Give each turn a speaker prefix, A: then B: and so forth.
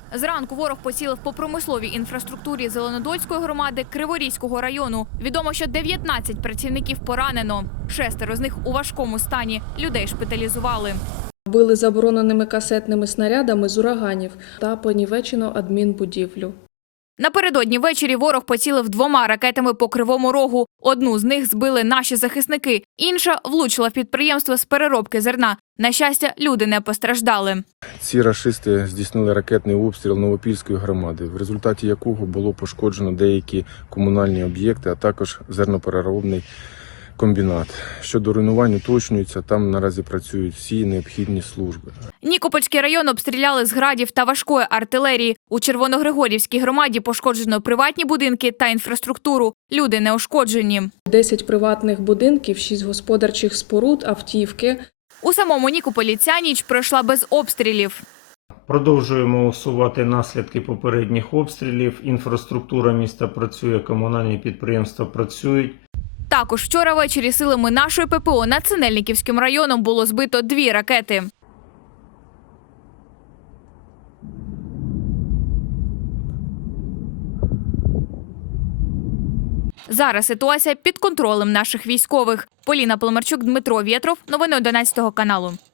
A: Зранку ворог поцілив по промисловій інфраструктурі Зеленодольської громади Криворізького району. Відомо, що 19 працівників поранено. 6 з них у важкому стані. Людей шпиталізували.
B: Били забороненими касетними снарядами з ураганів та понівечено адмінбудівлю.
A: Напередодні ввечері ворог поцілив 2 ракетами по Кривому Рогу. Одну з них збили наші захисники, інша влучила в підприємство з переробки зерна. На щастя, люди не постраждали.
C: Ці рашисти здійснили ракетний обстріл Новопільської громади, в результаті якого було пошкоджено деякі комунальні об'єкти, а також зернопереробний комбінат. Щодо руйнувань уточнюється, там наразі працюють всі необхідні служби.
A: Нікопольський район обстріляли з градів та важкої артилерії. У Червоногригорівській громаді пошкоджено приватні будинки та інфраструктуру. Люди не ушкоджені.
B: 10 приватних будинків, 6 господарчих споруд, автівки.
A: У самому Нікополі ця ніч пройшла без обстрілів.
D: Продовжуємо усувати наслідки попередніх обстрілів. Інфраструктура міста працює, комунальні підприємства працюють.
A: Також вчора ввечері силами нашої ППО над Синельниківським районом було збито 2 ракети. Зараз ситуація під контролем наших військових. Поліна Поломарчук, Дмитро Вєтров. Новини 11 каналу.